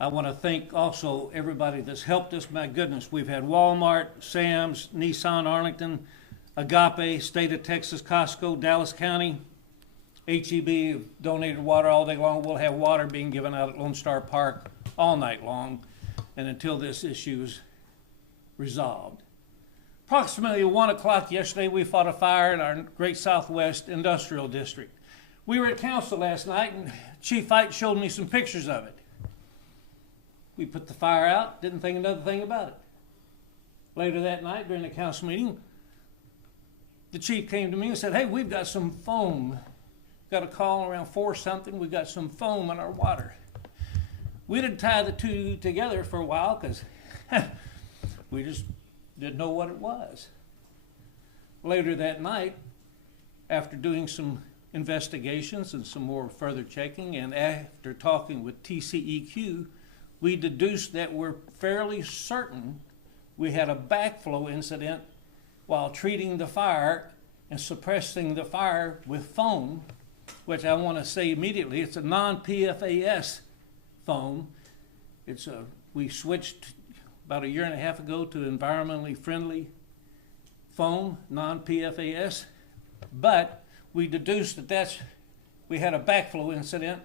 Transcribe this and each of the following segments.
I want to thank also everybody that's helped us. My goodness, we've had Walmart, Sam's, Nissan Arlington, Agape, State of Texas, Costco, Dallas County, HEB have donated water all day long. We'll have water being given out at Lone Star Park all night long and until this issue is resolved. Approximately 1 o'clock yesterday, we fought a fire in our Great Southwest Industrial District. We were at council last night and Chief Fight showed me some pictures of it. We put the fire out, didn't think another thing about it. Later that night during the council meeting, the chief came to me and said, hey, we've got some foam. Got a call around 4 something, we've got some foam in our water. We didn't tie the two together for a while because we just didn't know what it was. Later that night, after doing some investigations and some more further checking, and after talking with TCEQ, we deduced that we're fairly certain we had a backflow incident while treating the fire and suppressing the fire with foam, which I want to say immediately, it's a non-PFAS foam. We switched about 1.5 years ago to environmentally friendly foam, non-PFAS, but we deduced that we had a backflow incident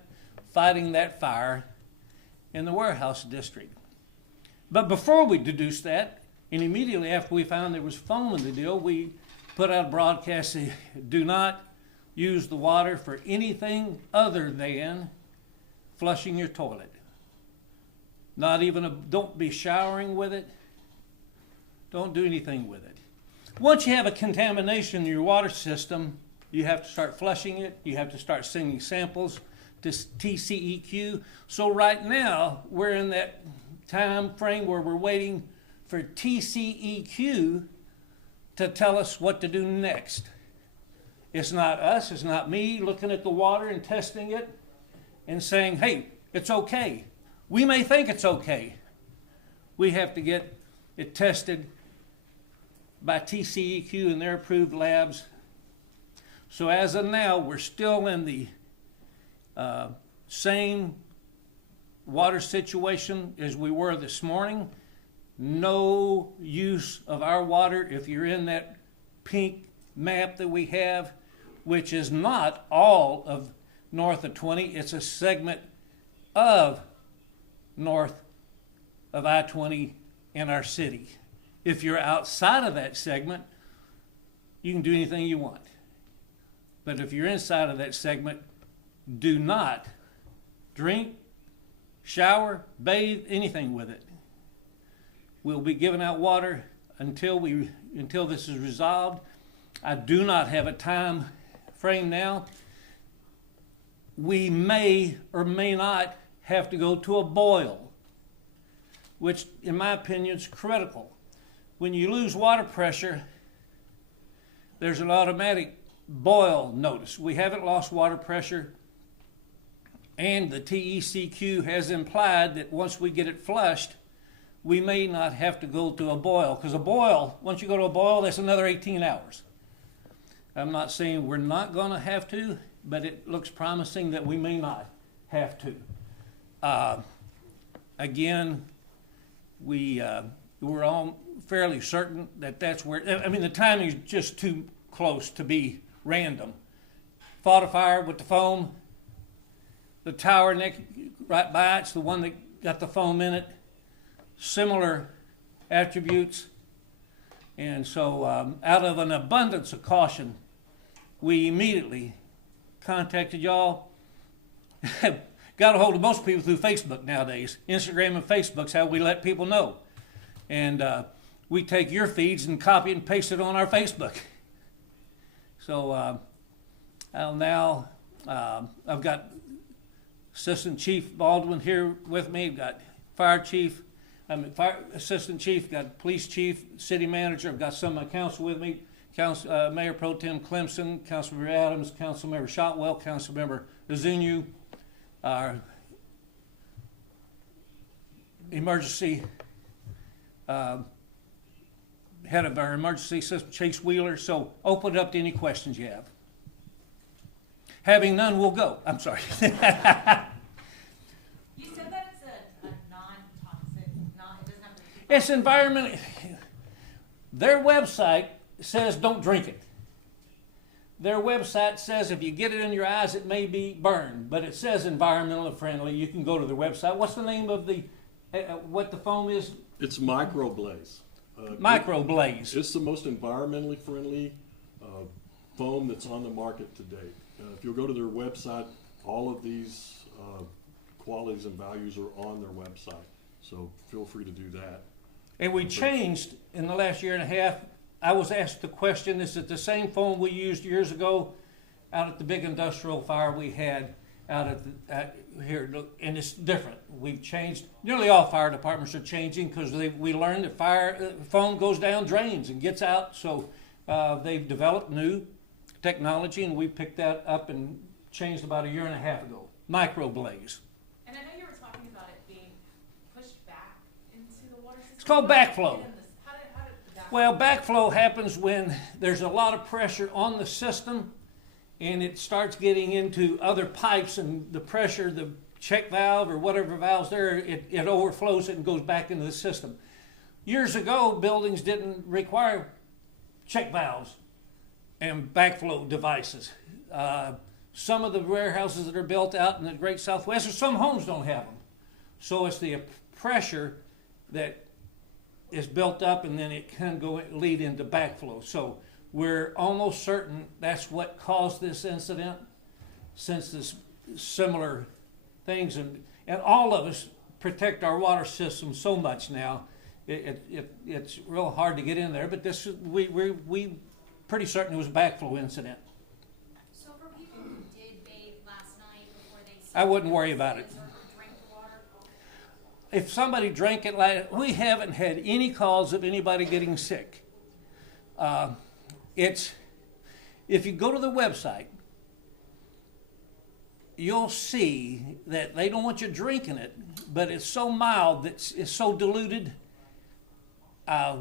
fighting that fire in the warehouse district. But before we deduced that, and immediately after we found there was foam in the deal, we put out a broadcast saying, do not use the water for anything other than flushing your toilet. Not even don't be showering with it. Don't do anything with it. Once you have a contamination in your water system, you have to start flushing it. You have to start sending samples to TCEQ. So right now, we're in that time frame where we're waiting for TCEQ to tell us what to do next. It's not us, it's not me looking at the water and testing it and saying, hey, it's okay. We may think it's okay. We have to get it tested by TCEQ and their approved labs. So as of now, we're still in the same water situation as we were this morning. No use of our water if you're in that pink map that we have, which is not all of north of 20. It's a segment of north of I-20 in our city. If you're outside of that segment, you can do anything you want. But if you're inside of that segment, do not drink, shower, bathe, anything with it. We'll be giving out water until this is resolved. I do not have a time frame now. We may or may not have to go to a boil, which in my opinion is critical. When you lose water pressure, there's an automatic boil notice. We haven't lost water pressure, and the TCEQ has implied that once we get it flushed, we may not have to go to a boil, because a boil, once you go to a boil, that's another 18 hours. I'm not saying we're not going to have to, but it looks promising that we may not have to. Again, we're all fairly certain that that's where, I mean, the timing is just too close to be random. Fought a fire with the foam. The tower next, right by it's the one that got the foam in it. Similar attributes. And so out of an abundance of caution, we immediately contacted y'all. Got a hold of most people through Facebook nowadays. Instagram and Facebook's how we let people know. And we take your feeds and copy and paste it on our Facebook. So I've got Assistant Chief Baldwin here with me. I've got Fire Chief, Assistant Chief, got Police Chief, City Manager. I've got some of my council with me. Mayor Pro Tem Clemson, Councilmember Adams, Councilmember Shotwell, Councilmember Azunyu, our emergency head of our emergency system, Chase Wheeler. So open it up to any questions you have. Having none, we'll go. I'm sorry. You said that it's a It's environment. Their website says don't drink it. Their website says if you get it in your eyes, it may be burned, but it says environmentally friendly. You can go to their website. What's the name of the what the foam is? It's microblaze. Microblaze. It's the most environmentally friendly foam that's on the market to date. If you'll go to their website, all of these qualities and values are on their website. So feel free to do that. And we changed in the last year and a half. I was asked the question, is it the same foam we used years ago out at the big industrial fire we had out at here? And it's different. We've changed. Nearly all fire departments are changing because we learned that foam goes down drains and gets out. So they've developed new technology, and we picked that up and changed about a year and a half ago. Microblaze. And I know you were talking about it being pushed back into the water system. It's called backflow. How did that Well, backflow happens when there's a lot of pressure on the system and it starts getting into other pipes, and the pressure, the check valve or whatever valve's there, it overflows it and goes back into the system. Years ago, buildings didn't require check valves and backflow devices. Some of the warehouses that are built out in the Great Southwest, or some homes don't have them. So it's the pressure that is built up, and then it can lead into backflow. So we're almost certain that's what caused this incident, since there's similar things, and all of us protect our water system so much now. It's real hard to get in there, but we pretty certain it was a backflow incident. So for people who did bathe last night before they I wouldn't worry about it. or drink the water? If somebody drank it, we haven't had any calls of anybody getting sick. If you go to the website, you'll see that they don't want you drinking it, but it's so mild, that it's so diluted.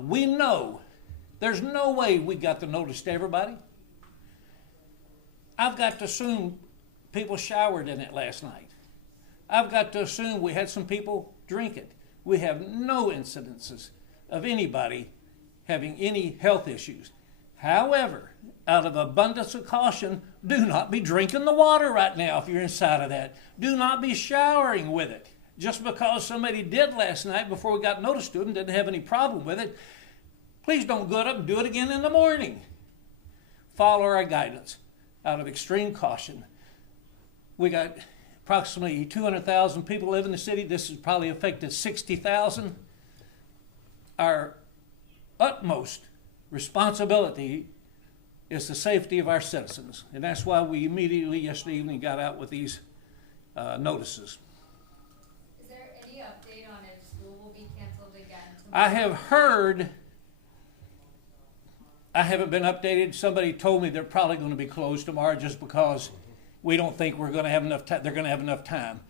We know there's no way we got the notice to everybody. I've got to assume people showered in it last night. I've got to assume we had some people drink it. We have no incidences of anybody having any health issues. However, out of abundance of caution, do not be drinking the water right now if you're inside of that. Do not be showering with it. Just because somebody did last night before we got notice to them, didn't have any problem with it, please don't go up and do it again in the morning. Follow our guidance out of extreme caution. We got approximately 200,000 people live in the city. This has probably affected 60,000. Our utmost responsibility is the safety of our citizens. And that's why we immediately yesterday evening got out with these notices. Is there any update on if school will be canceled again tomorrow? I have heard, I haven't been updated. Somebody told me they're probably going to be closed tomorrow just because we don't think we're going to have enough they're going to have enough time.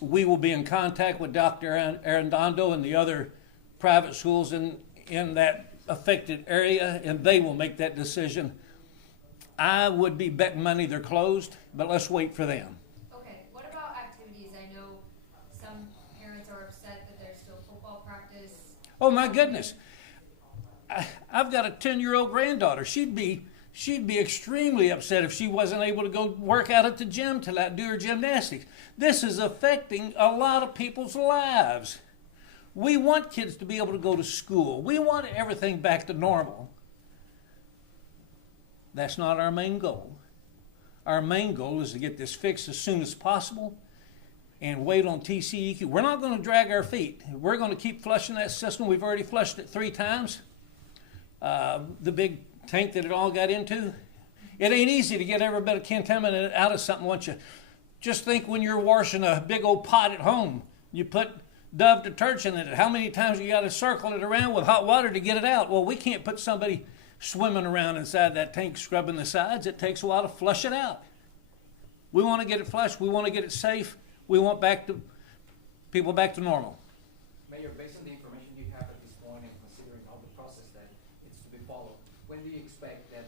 We will be in contact with Dr. Arredondo and the other private schools in that affected area, and they will make that decision. I would be betting money they're closed, but let's wait for them. Okay, what about activities? I know some parents are upset that there's still football practice. Oh my goodness. I've got a 10-year-old granddaughter. She'd be extremely upset if she wasn't able to go work out at the gym to do her gymnastics. This is affecting a lot of people's lives. We want kids to be able to go to school. We want everything back to normal. That's not our main goal. Our main goal is to get this fixed as soon as possible and wait on TCEQ. We're not going to drag our feet. We're going to keep flushing that system. We've already flushed it 3 times. The big tank that it all got into. It ain't easy to get every bit of contaminant out of something once you. Just think when you're washing a big old pot at home, you put Dove detergent in it. How many times you got to circle it around with hot water to get it out? Well, we can't put somebody swimming around inside that tank scrubbing the sides. It takes a while to flush it out. We want to get it flushed. We want to get it safe. We want people back to normal. Mayor, based on the information you have at this point and considering all the process that needs to be followed, when do you expect that,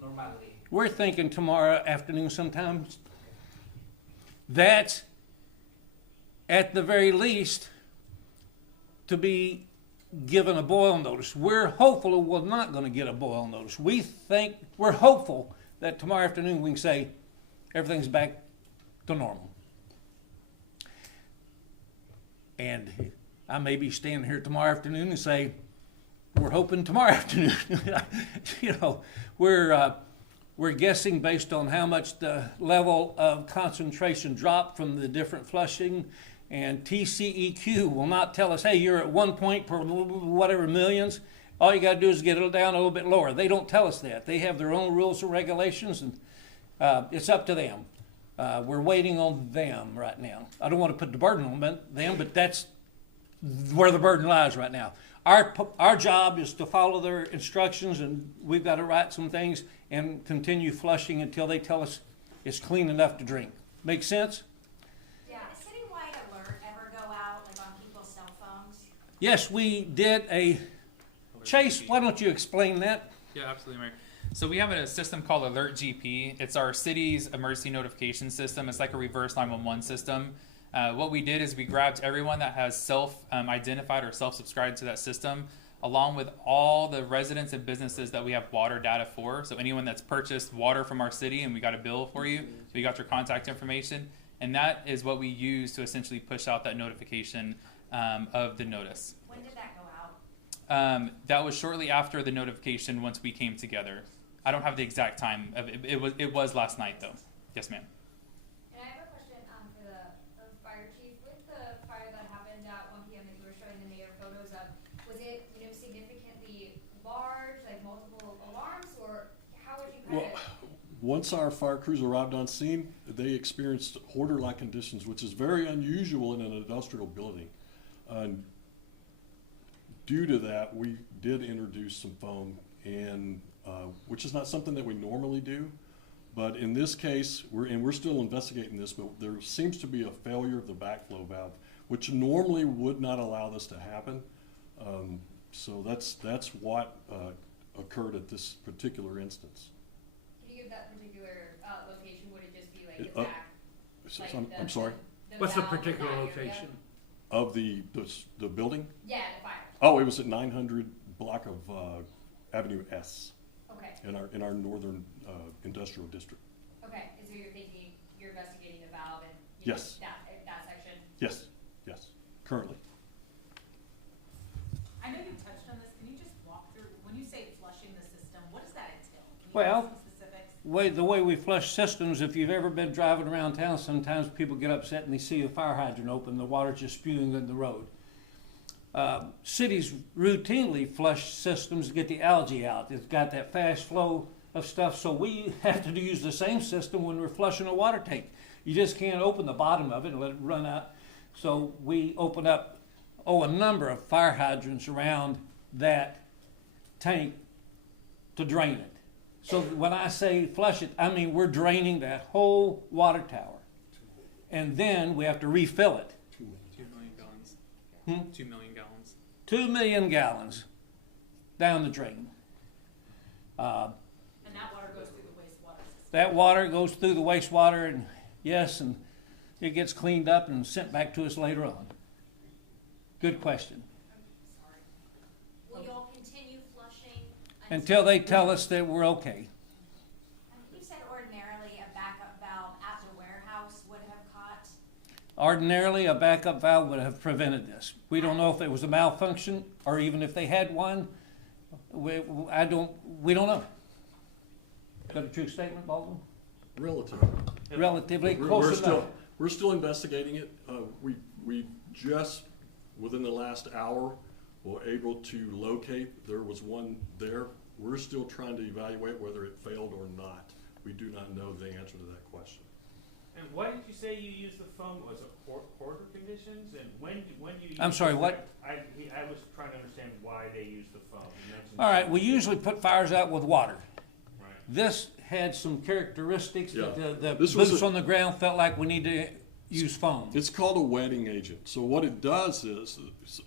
normality? We're thinking tomorrow afternoon sometime. That's, at the very least, to be given a boil notice. We're hopeful we're not going to get a boil notice. We're hopeful that tomorrow afternoon we can say everything's back to normal. And I may be standing here tomorrow afternoon and say, we're hoping tomorrow afternoon. You know, we're guessing based on how much the level of concentration dropped from the different flushing, and TCEQ will not tell us, hey, you're at 1 point per whatever millions. All you got to do is get it down a little bit lower. They don't tell us that. They have their own rules and regulations, and it's up to them. We're waiting on them right now. I don't want to put the burden on them, but that's where the burden lies right now. Our job is to follow their instructions, and we've got to write some things and continue flushing until they tell us it's clean enough to drink. Make sense? Yeah. Did a citywide alert ever go out, like on people's cell phones? Yes, we did a... Chase, why don't you explain that? Yeah, absolutely, Mary. So we have a system called Alert GP. It's our city's emergency notification system. It's like a reverse 911 system. What we did is we grabbed everyone that has self-identified or self-subscribed to that system, along with all the residents and businesses that we have water data for. So anyone that's purchased water from our city and we got a bill for you, so we got your contact information. And that is what we use to essentially push out that notification of the notice. When did that go out? That was shortly after the notification once we came together. I don't have the exact time of it. It was last night though. Yes, ma'am. And I have a question for the fire chief. With the fire that happened at 1 p.m. that you were showing the mayor photos of, was it significantly large, like multiple alarms, or how would you kind of? Once our fire crews arrived on scene, they experienced hoarder-like conditions, which is very unusual in an industrial building. Due to that, we did introduce some foam, and which is not something that we normally do. But in this case, we're still investigating this, but there seems to be a failure of the backflow valve, which normally would not allow this to happen. So that's what occurred at this particular instance. Can you give that particular location? Would it just be like exact? I'm sorry? What's the valve in particular that area? location? Of the building? Yeah, the fire. Oh, it was at 900 block of Avenue S Okay. in our northern industrial district. Okay. And so you're investigating the valve and Yes. that section. Yes, currently. I know you touched on this, can you just walk through, when you say flushing the system, what does that entail? Can you Well, give some specifics? The way we flush systems, if you've ever been driving around town, sometimes people get upset and they see a fire hydrant open, the water's just spewing in the road. Cities routinely flush systems to get the algae out. It's got that fast flow of stuff, so we have to use the same system when we're flushing a water tank. You just can't open the bottom of it and let it run out. So we open up a number of fire hydrants around that tank to drain it. So when I say flush it, I mean we're draining that whole water tower. And then we have to refill it. 2 million gallons. 2 million gallons. 2 million gallons down the drain. And that water goes through the wastewater system. That water goes through the wastewater, and and it gets cleaned up and sent back to us later on. Good question. Sorry. Will y'all continue flushing Until they tell us that we're okay. You said ordinarily a backup valve at the warehouse would have caught. Ordinarily, a backup valve would have prevented this. We don't know if it was a malfunction or even if they had one. We don't know. Got a true statement, Baldwin? Relatively. Relatively We're close still, enough. we're still investigating it. We just, within the last hour, were able to locate, there was one there. We're still trying to evaluate whether it failed or not. We do not know the answer to that question. And why did you say you used the foam? Was it hoarder conditions? And when you use I'm sorry, the what? foam? I was trying to understand why they used the foam. You mentioned All right, we usually put fires out with water. Right. This had some characteristics that Yeah. the This was boots on the ground felt like we need to use foam. It's called a wetting agent. So what it does is,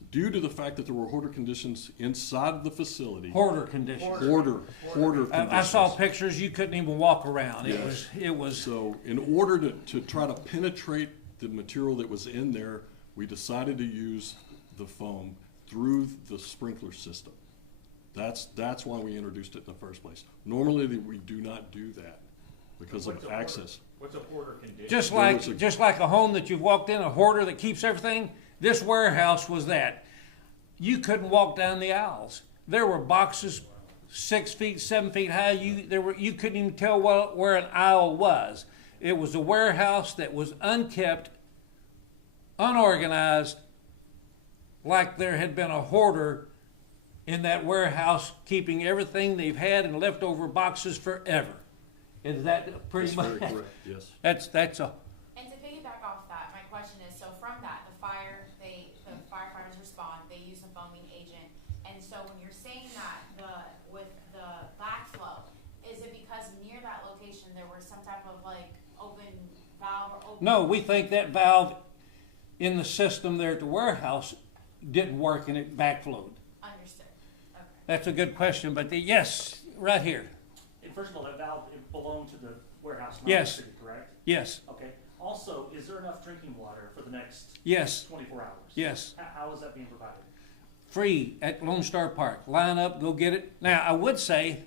due to the fact that there were hoarder conditions inside of the facility. Hoarder conditions. Hoarder conditions. I saw pictures, you couldn't even walk around. Yes. It was, So in order to try to penetrate the material that was in there, we decided to use the foam through the sprinkler system. That's why we introduced it in the first place. Normally, we do not do that because of What's a access. What's a hoarder condition? Just There was like a home that you've walked in, a hoarder that keeps everything, this warehouse was that. You couldn't walk down the aisles. There were boxes 6 feet, 7 feet high. You couldn't even tell where an aisle was. It was a warehouse that was unkept, unorganized, like there had been a hoarder in that warehouse keeping everything they've had in leftover boxes forever. Is that pretty That's much? very correct, yes. That's a. And to piggyback off that, my question is, so from that, the firefighters respond, they use a foaming agent, and so when you're saying that with the backflow, is it because near that location there was some type of like open valve or open? No, we think that valve in the system there at the warehouse didn't work and it backflowed. Understood. Okay. That's a good question, but yes, right here. And first of all, that valve, it belonged to the warehouse, not Yes. the city, correct? Yes, Okay. Also, is there enough drinking water for the next yes, 24 hours? yes. How is that being provided? Free at Lone Star Park. Line up, go get it. Now, I would say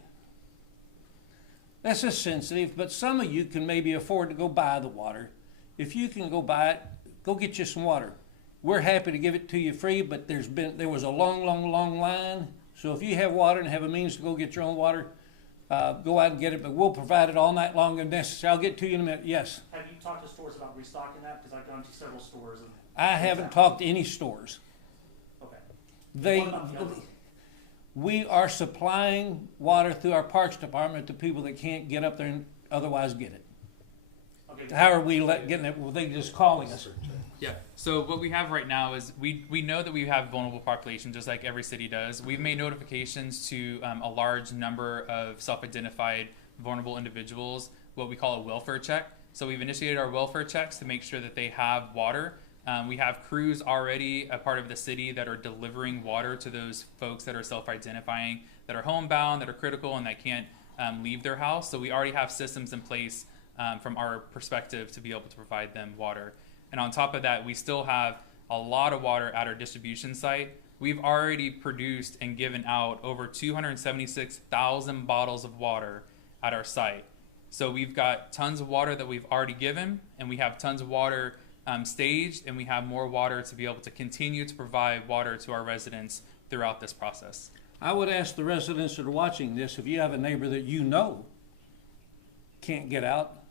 that's just sensitive, but some of you can maybe afford to go buy the water. If you can go buy it, go get you some water. We're happy to give it to you free, but there was a long line. So if you have water and have a means to go get your own water, go out and get it. But we'll provide it all night long if necessary. I'll get to you in a minute. Yes, Have you talked to stores about restocking that? Because I've gone to several stores. And I haven't talked to any stores. Okay. What about the others? We are supplying water through our Parks Department to people that can't get up there and otherwise get it. Okay. How are we getting it? Well, they just calling us. Yeah. So what we have right now is we know that we have vulnerable population, just like every city does. We've made notifications to a large number of self-identified vulnerable individuals, what we call a welfare check. So we've initiated our welfare checks to make sure that they have water. We have crews already a part of the city that are delivering water to those folks that are self-identifying, that are homebound, that are critical, and that can't leave their house. So we already have systems in place from our perspective to be able to provide them water. And on top of that, we still have a lot of water at our distribution site. We've already produced and given out over 276,000 bottles of water at our site. So we've got tons of water that we've already given, and we have tons of water staged, and we have more water to be able to continue to provide water to our residents throughout this process. I would ask the residents that are watching this, if you have a neighbor that you know can't get out,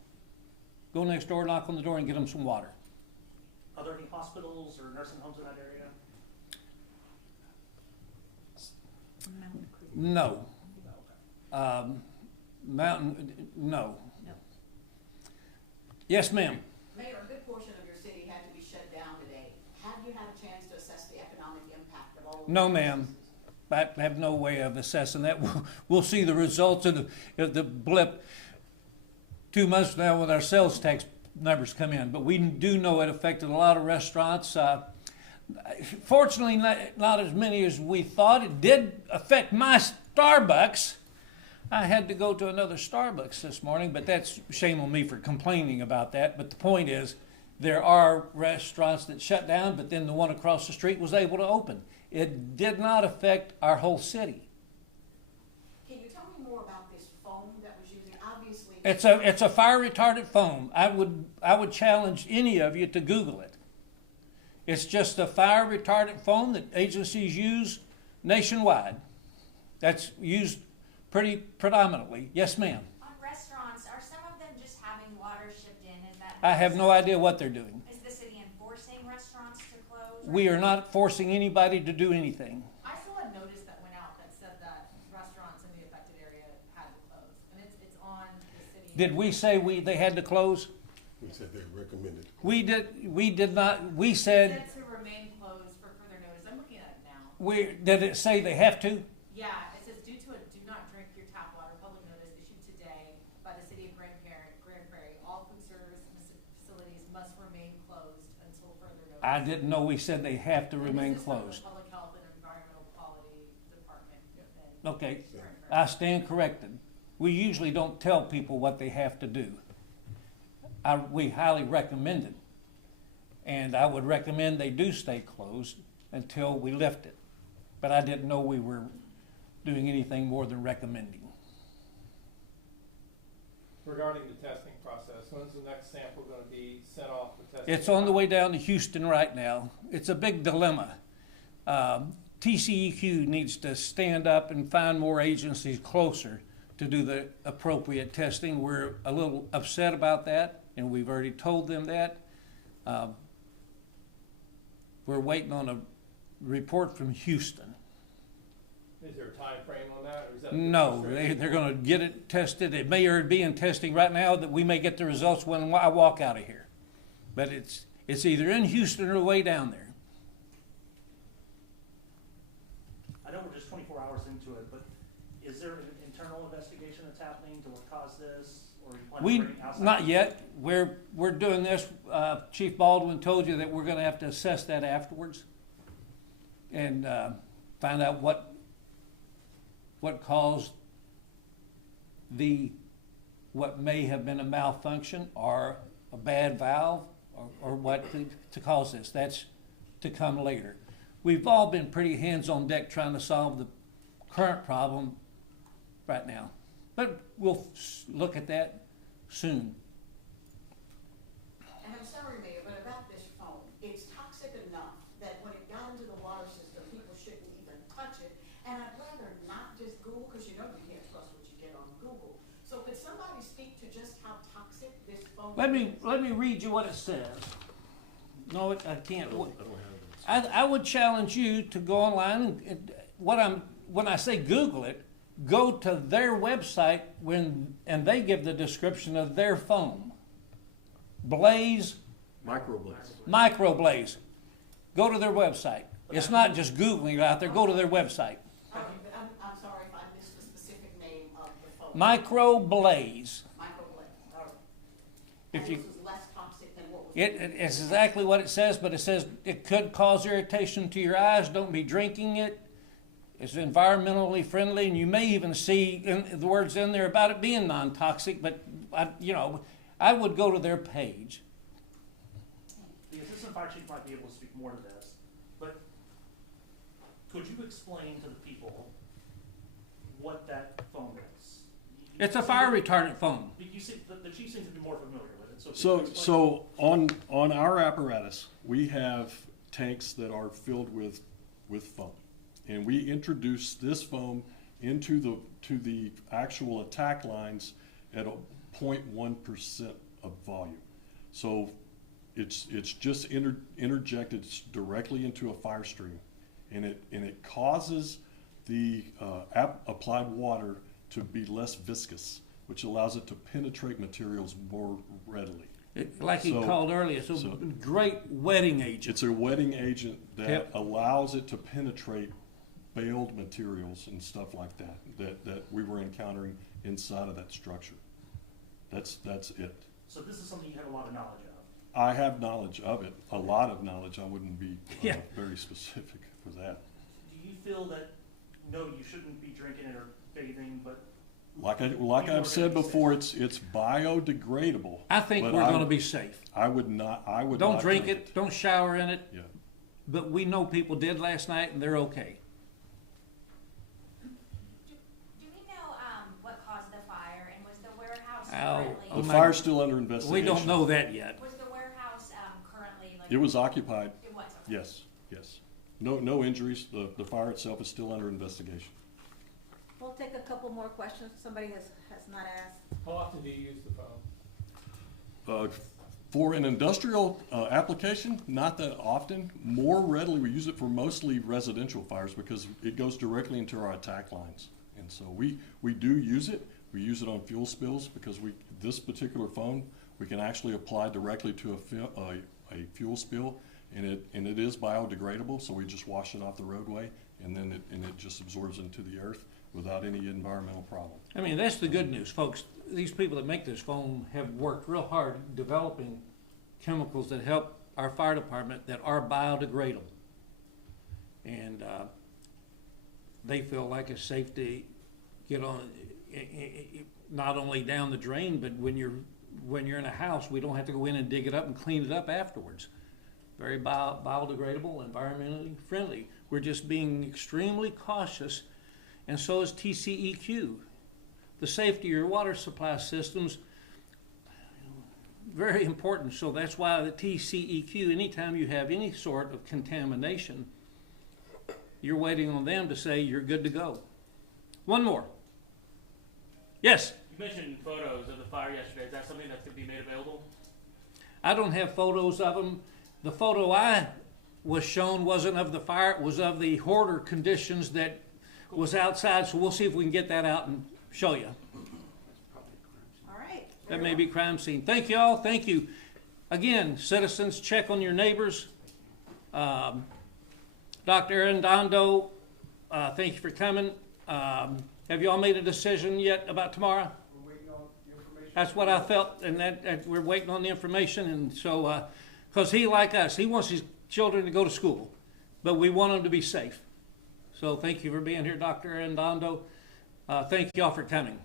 go next door, knock on the door, and get them some water. Are there any hospitals or nursing homes in that area? No. No. Yes, ma'am. Mayor, a good portion of your city had to be shut down today. Have you had a chance to assess the economic impact of all of No, these ma'am. businesses? I have no way of assessing that. We'll see the results of the blip 2 months from now when our sales tax numbers come in. But we do know it affected a lot of restaurants. Fortunately, not as many as we thought. It did affect my Starbucks. I had to go to another Starbucks this morning, but that's shame on me for complaining about that. But the point is, there are restaurants that shut down, but then the one across the street was able to open. It did not affect our whole city. Can you tell me more about this foam that was using? Obviously, It's a fire retardant foam. I would challenge any of you to Google it. It's just a fire retardant foam that agencies use nationwide. That's used pretty predominantly. Yes, ma'am. On restaurants, are some of them just having water shipped in? Is that? I have no idea what they're doing. Is the city enforcing restaurants to close? We are not forcing anybody to do anything. I saw a notice that went out that said that restaurants in the affected area had to close, and it's on the city. Did we say they had to close? We said they recommended. We did not. We said, It said to remain closed for further notice. I'm looking at it now. did it say they have to? Yeah, it says due to a do not drink your tap water public notice issued today by the city of Grand Prairie, all food service facilities must remain closed until further notice. I didn't know we said they have to And remain this is from closed. the Public Health and Environmental Quality Department. in Okay, Grand Prairie. I stand corrected. We usually don't tell people what they have to do. We highly recommend it. And I would recommend they do stay closed until we lift it. but I didn't know we were doing anything more than recommending. Regarding the testing process, when's the next sample going to be sent off for testing? It's on the way down to Houston right now. It's a big dilemma. TCEQ needs to stand up and find more agencies closer to do the appropriate testing. We're a little upset about that, and we've already told them that. We're waiting on a report from Houston. Is there a time frame on that, or is that? No, they're going to get it tested. It may already be in testing right now, that we may get the results when I walk out of here. But it's either in Houston or way down there. I know we're just 24 hours into it, but is there an internal investigation that's happening to what caused this, or are you planning to bring outside? Not yet. We're doing this. Chief Baldwin told you that we're going to have to assess that afterwards and find out what caused what may have been a malfunction or a bad valve or what to cause this. That's to come later. We've all been pretty hands on deck trying to solve the current problem right now, but we'll look at that soon. And I'm sorry, Mayor, but about this foam, it's toxic enough that when it got into the water system, people shouldn't even touch it. And I'd rather not just Google, because you know you can't trust what you get on Google. So could somebody speak to just how toxic this foam Let is? me read you what it says. No, I can't. I don't have it. I would challenge you to go online and when I say Google it, go to their website and they give the description of their foam. Blaze, microblaze. Go to their website. It's not just Googling it out there. Go to their website. I'm sorry if I missed the specific name of the foam. Microblaze. Microblaze, all right. If And you this is less toxic than what was. It's exactly what it says, but it says it could cause irritation to your eyes. Don't be drinking it. It's environmentally friendly, and you may even see the words in there about it being non-toxic. But I would go to their page. The assistant fire chief might be able to speak more to this, but could you explain to the people what that foam is? It's a fire retardant foam. You see, the chief seems to be more familiar with it. So on our apparatus, we have tanks that are filled with foam, and we introduce this foam into the actual attack lines at a 0.1% of volume. So it's just interjected directly into a fire stream, and it causes the applied water to be less viscous, which allows it to penetrate materials more readily. Like he called earlier, so great wetting agent. It's a wetting agent that allows it to penetrate baled materials and stuff like that we were encountering inside of that structure. That's it. So this is something you have a lot of knowledge of. I have knowledge of it, a lot of knowledge. I wouldn't be very specific for that. Do you feel that, no, you shouldn't be drinking it or bathing, but like I've said before, it's biodegradable. I think we're going to be safe. I would not. Don't not drink it. Don't shower in it. Yeah. But we know people did last night, and they're okay. Do we know what caused the fire, and was the warehouse The currently? fire's still under investigation. We don't know that yet. Was the warehouse currently like? It was occupied. It was. Okay. Yes. No injuries. The fire itself is still under investigation. We'll take a couple more questions. Somebody has not asked. How often do you use the foam? For an industrial application, not that often. More readily, we use it for mostly residential fires because it goes directly into our attack lines. And so we do use it. We use it on fuel spills because this particular foam we can actually apply directly to a fuel spill, and it is biodegradable. So we just wash it off the roadway, and then it just absorbs into the earth without any environmental problem. I mean, that's the good news, folks. These people that make this foam have worked real hard developing chemicals that help our fire department that are biodegradable. And they feel like it's safe to get on, not only down the drain, but when you're in a house, we don't have to go in and dig it up and clean it up afterwards. very biodegradable, environmentally friendly. We're just being extremely cautious, and so is TCEQ. The safety of your water supply systems, very important. So that's why the TCEQ, anytime you have any sort of contamination, you're waiting on them to say you're good to go. One more. Yes? You mentioned photos of the fire yesterday. Is that something that's going to be made available? I don't have photos of them. The photo I was shown wasn't of the fire, it was of the hoarder conditions that was outside, so we'll see if we can get that out and show you. All right. That may be crime scene. Thank you all. Thank you. Again, citizens, check on your neighbors. Dr. Arredondo, thank you for coming. Have you all made a decision yet about tomorrow? We're waiting on the information. That's what I felt, and that we're waiting on the information. And so, because he, like us, he wants his children to go to school, but we want them to be safe. So thank you for being here, Dr. Arredondo. Thank you all for coming.